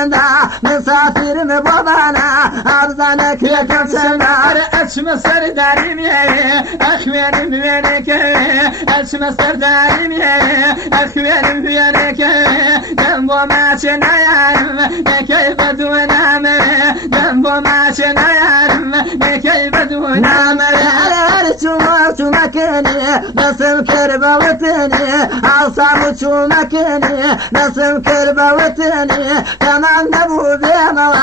سندا مسافر مبابانا أبزانك يكم سندا أسمى سرداري أخوان بينك أسمى سرداري أخوان بينك دمبو ما شنايم كيف دونام دمبو ما شنايم كيف دونام شو مكاني نسم كربة وتاني عصام شو مكاني نسم كربة وتاني كمان نبو بيموا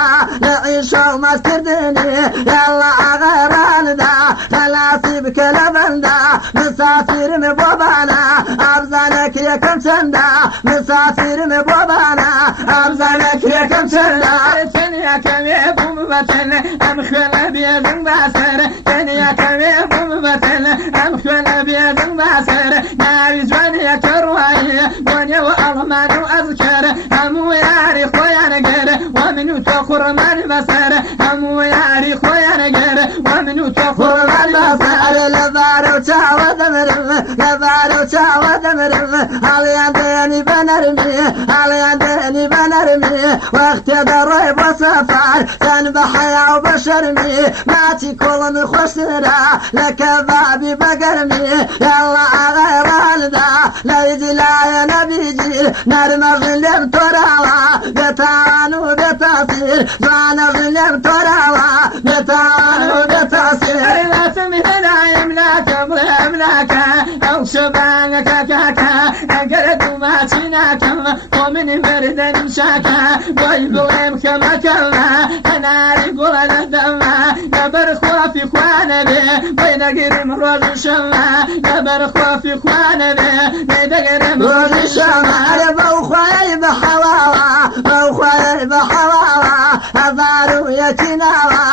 نعيش وما تردني يلا غيران دا خلاصي بكلا بندا مسافر مبوبانا أبزانك يا كم سندا مسافر مبوبانا أبزانك يا كم سندا تنيا كمي بومبتن أمخلا بيدن باسر تنيا كمي بومبتن أمخلا بيدن باسر ناري جواني كرواي ونيا وألمان وأذكر أمو ياري خويا نجر ومنو تخور من بسر أمو ياري خويا نجر ومنو تخور من بسر لبارو تاوى دمرم لبارو تاوى دمرم علي عندني بنرمي علي عندني بنرمي وقت ضرب وسفر تنبح يا وبشرمي ماتي كل مخسرة لك بابي بقرمي يلا غير هالدا لا يجي لا يا نبي جيل نرمى ظلم تراوى بتعان وبتصير جانا ظلم تراوى بتعان وبتصير لا تمهنا يملاك أملاك أو شبانك كاكا أقرد ما تناك ومن برد مشاكا ويبغيم كما كلنا أنا يقول أنا دما نبر خوافي خوانا بي بين قرم روز شما نبر خوافي خوانا بي بين قرم روز شما بوخواي بحواوا بوخواي بحواوا هزارو يتناوا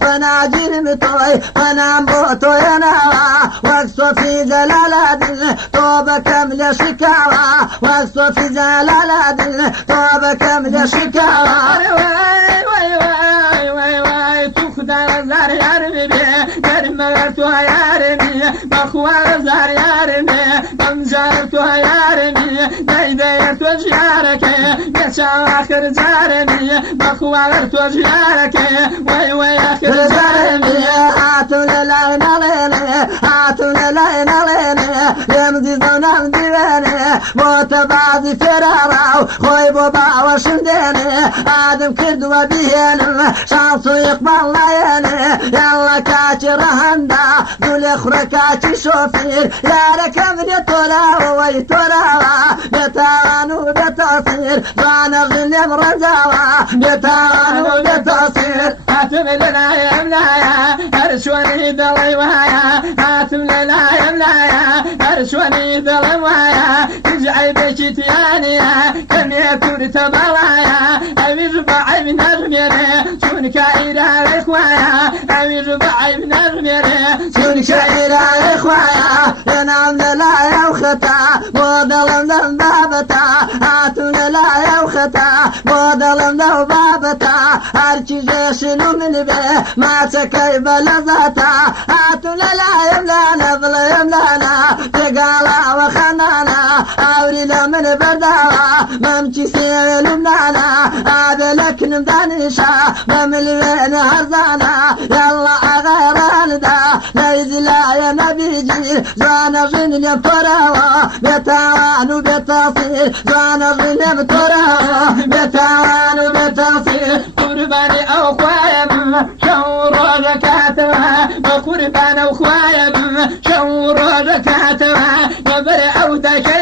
فنا جرم توي فنا موتو يناوا واقصو في جلال دل توبة كاملة شكاوا واقصو في جلال دل توبة كاملة شكاوا تخدر زار يارمي درمرتها يارمي بخوار زار يارمي بمجارتها يارمي دايدايت وجيارك يشا آخر جارمي بخوار توجيارك وي آخر جارمي هاتو للاين عليني هاتو للاين عليني يمزي زونام ديواني موت بعضي فراراو خوي بابا وشنديني آدم كرد وبيهن شانسو يقبل ليني يلا كاتي رهندا دول اخرى كاتي شوفير يا ركب يطلع ويطلع بتعانو بتصير جانا ظلم رزاوة بتعانو بتصير هاتم لنا يا ملايا أرشوني دلي وهايا هاتم لنا يا ملايا أرشوني دلي وهايا تجعي بشتيانيا كم يكون تبالايا أمير بعي من أرميني شونك إلى الإخوايا أمير بعي من أرميني شونك إلى الإخوايا ينام لا يا وختا وظلم ذنب بابتا هاتم لا يا وختا وظلم ذنب بابتا هرشي جيشنو من به ما تكيب لذاتا هاتم لا يملانا بلا يملانا تقالا وخنانا أورينا من برداوا ممشي سيل منانا لك نمدانيشا مملوين هرزانا يلا غير هلدا ليزي لا يا نبي جيل زوانا غنم تراوا بتعان وبتصير زوانا غنم تراوا بتعان وبتصير قرباني أو خوايم شور ركعتها وقربان أو خوايم شور ركعتها نبر أو دكي